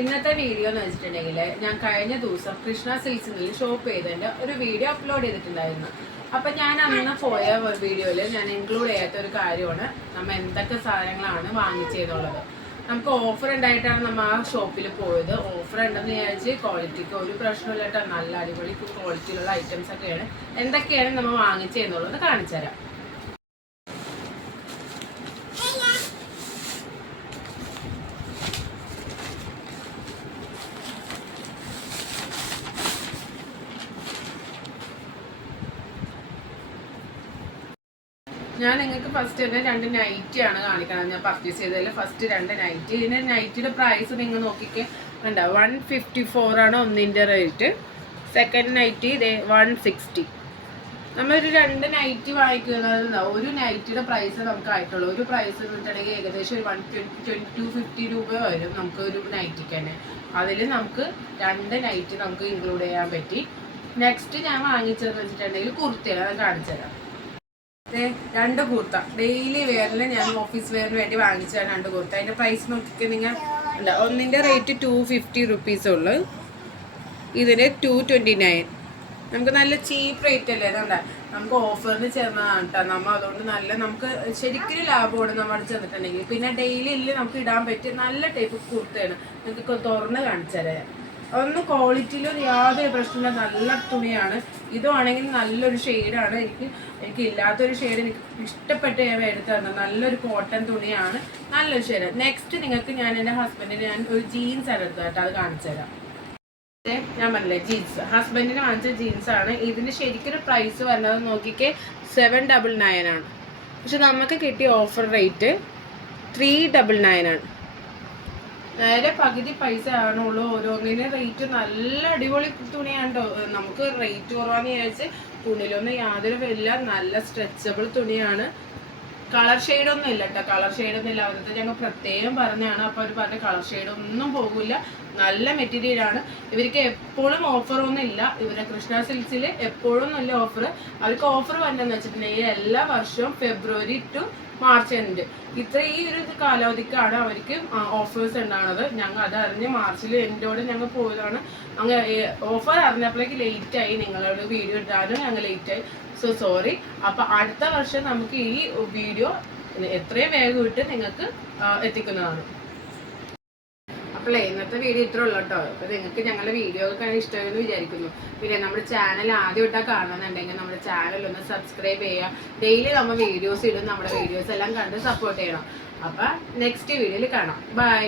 ഇന്നത്തെ വീഡിയോ എന്ന് വെച്ചിട്ടുണ്ടെങ്കിൽ ഞാൻ കഴിഞ്ഞ ദിവസം കൃഷ്ണ സിൽക്സിൽ ഷോപ്പ് ചെയ്തതിൻ്റെ ഒരു വീഡിയോ അപ്ലോഡ് ചെയ്തിട്ടുണ്ടായിരുന്നു. അപ്പം ഞാൻ അന്ന് പോയ വീഡിയോയിൽ ഞാൻ ഇൻക്ലൂഡ് ചെയ്യാത്ത ഒരു കാര്യമാണ് നമ്മൾ എന്തൊക്കെ സാധനങ്ങളാണ് വാങ്ങിച്ചതെന്നുള്ളത്. നമുക്ക് ഓഫർ ഉണ്ടായിട്ടാണ് നമ്മൾ ആ ഷോപ്പിൽ പോയത്. ഓഫർ ഉണ്ടെന്ന് വിചാരിച്ച് ക്വാളിറ്റിക്ക് ഒരു പ്രശ്നമില്ലാത്ത നല്ല അടിപൊളി ക്വാളിറ്റിയിലുള്ള ഐറ്റംസ് ഒക്കെയാണ്. എന്തൊക്കെയാണ് നമ്മൾ വാങ്ങിച്ചതെന്നുള്ളത് കാണിച്ചു തരാം. ഞാൻ നിങ്ങൾക്ക് ഫസ്റ്റ് തന്നെ 2 നൈറ്റിയാണ് കാണിക്കുന്നത്. ഞാൻ പർച്ചേസ് ചെയ്തതിൽ ഫസ്റ്റ് 2 നൈറ്റി. ഇതിന് നൈറ്റിയുടെ പ്രൈസ് നിങ്ങൾ നോക്കിക്കേ കണ്ടോ, 154 ആണ് ഒന്നിൻ്റെ റേറ്റ്. സെക്കൻഡ് നൈറ്റി ഇതേ 160. നമ്മളൊരു 2 നൈറ്റി വാങ്ങിക്കുന്നത് ഒരു നൈറ്റിയുടെ പ്രൈസ് നമുക്ക് ആയിട്ടുള്ളൂ. ഒരു പ്രൈസ് എന്ന് വെച്ചിട്ടുണ്ടെങ്കിൽ ഏകദേശം ഒരു 120-250 രൂപ വരും നമുക്ക് ഒരു നൈറ്റിക്ക് തന്നെ. അതിൽ നമുക്ക് 2 നൈറ്റി നമുക്ക് ഇൻക്ലൂഡ് ചെയ്യാൻ പറ്റി. നെക്സ്റ്റ് ഞാൻ വാങ്ങിച്ചതെന്ന് വെച്ചിട്ടുണ്ടെങ്കിൽ കുർത്തിയാണ്, അത് കാണിച്ചു തരാം. 2 കുർത്ത ഡെയിലി വെയറിൽ ഞാൻ ഓഫീസ് വെയറിന് വേണ്ടി വാങ്ങിച്ചതാണ് 2 കുർത്ത. അതിൻ്റെ പ്രൈസ് നോക്കിയിട്ട് നിങ്ങൾ ഉണ്ട്. ഒന്നിൻ്റെ റേറ്റ് 250 റുപ്പീസ് ഉള്ളു, ഇതിന് 229. നമുക്ക് നല്ല ചീപ്പ് റേറ്റ് അല്ലേ, അതുകൊണ്ടാ നമുക്ക് ഓഫറിന് ചേർന്നതാണ് കേട്ടോ. നമ്മൾ അതുകൊണ്ട് നല്ല നമുക്ക് ശരിക്കും ലാഭമാണ് നമ്മൾ ചെന്നിട്ടുണ്ടെങ്കിൽ. പിന്നെ ഡെയിലി നമുക്ക് ഇടാൻ പറ്റിയ നല്ല ടൈപ്പ് കുർത്തയാണ്. നിങ്ങൾക്ക് തുറന്ന് കാണിച്ചു തരാം. ഒന്നും ക്വാളിറ്റിയിലും യാതൊരു പ്രശ്നമില്ല, നല്ല തുണിയാണ്. ഇതുവാണെങ്കിൽ നല്ലൊരു ഷെയ്ഡാണ്. എനിക്ക് ഇല്ലാത്തൊരു ഷെയ്ഡ് എനിക്ക് ഇഷ്ടപ്പെട്ട് എടുത്ത് തന്നത്. നല്ലൊരു കോട്ടൺ തുണിയാണ്, നല്ലൊരു ഷെയ്ഡ്. നെക്സ്റ്റ് നിങ്ങൾക്ക് ഞാൻ എൻ്റെ ഹസ്ബൻഡിന് ഞാൻ ഒരു ജീൻസ് ആണ് എടുത്തത് കേട്ടോ, അത് കാണിച്ചു തരാം. ഞാൻ പറഞ്ഞില്ലേ ജീൻസ്, ഹസ്ബൻഡിന് വാങ്ങിച്ച ജീൻസാണ്. ഇതിന് ശരിക്കും പ്രൈസ് വരുന്നത് നോക്കിക്കേ 799 ആണ്. പക്ഷെ നമുക്ക് കിട്ടിയ ഓഫർ റേറ്റ് 399 ആണ്. നേരെ പകുതി പൈസ ആണുള്ളൂ. ഓരോന്നിന് റേറ്റ് നല്ല അടിപൊളി തുണിയാണ് കേട്ടോ. നമുക്ക് റേറ്റ് കുറവാന്ന് വിചാരിച്ച് തുണിയിലൊന്നും യാതൊരു വില, നല്ല സ്ട്രെച്ചബിൾ തുണിയാണ്. കളർ ഷെയ്ഡൊന്നും ഇല്ല കേട്ടോ, കളർ ഷെയ്ഡൊന്നും ഇല്ല. അവരുടെ ഞങ്ങൾ പ്രത്യേകം പറഞ്ഞാണ്. അപ്പോൾ അവർ പറഞ്ഞ കളർ ഷെയ്ഡൊന്നും പോകില്ല, നല്ല മെറ്റീരിയലാണ്. ഇവർക്ക് എപ്പോഴും ഓഫറൊന്നും ഇല്ല. ഇവരെ കൃഷ്ണ സിൽക്സിൽ എപ്പോഴും നല്ല ഓഫർ. അവർക്ക് ഓഫർ വന്നെന്ന് വെച്ചിട്ടുണ്ടെങ്കിൽ എല്ലാ വർഷവും ഫെബ്രുവരി ടു മാർച്ച് എൻഡ് ഈ ഒരു കാലാവധിക്കാണ് അവർക്ക് ഓഫേഴ്സ് ഉണ്ടാകുന്നത്. ഞങ്ങൾ അതറിഞ്ഞ് മാർച്ചിൽ എൻഡോടെ ഞങ്ങൾ പോയതാണ്. അങ്ങനെ ഓഫർ അറിഞ്ഞപ്പോഴേക്ക് ലേറ്റായി, നിങ്ങളോട് വീഡിയോ ഇടാനും ഞങ്ങൾ ലേറ്റായി. So sorry. അപ്പം അടുത്ത വർഷം നമുക്ക് ഈ വീഡിയോ എത്രയും വേഗം ഇട്ട് നിങ്ങൾക്ക് എത്തിക്കുന്നതാണ്. അപ്പോളേ ഇന്നത്തെ വീഡിയോ ഇത്ര ഉള്ളൂ കേട്ടോ. അപ്പോൾ നിങ്ങൾക്ക് ഞങ്ങളുടെ വീഡിയോ ഒക്കെ ഇഷ്ടമെന്ന് വിചാരിക്കുന്നു. പിന്നെ നമ്മുടെ ചാനൽ ആദ്യമായിട്ടാണ് കാണുന്നുണ്ടെങ്കിൽ നമ്മുടെ ചാനൽ ഒന്ന് സബ്സ്ക്രൈബ് ചെയ്യുക. ഡെയിലി നമ്മൾ വീഡിയോസ് ഇടും. നമ്മുടെ വീഡിയോസ് എല്ലാം കണ്ട് സപ്പോർട്ട് ചെയ്യണം. അപ്പം നെക്സ്റ്റ് വീഡിയോയിൽ കാണാം. ബൈ.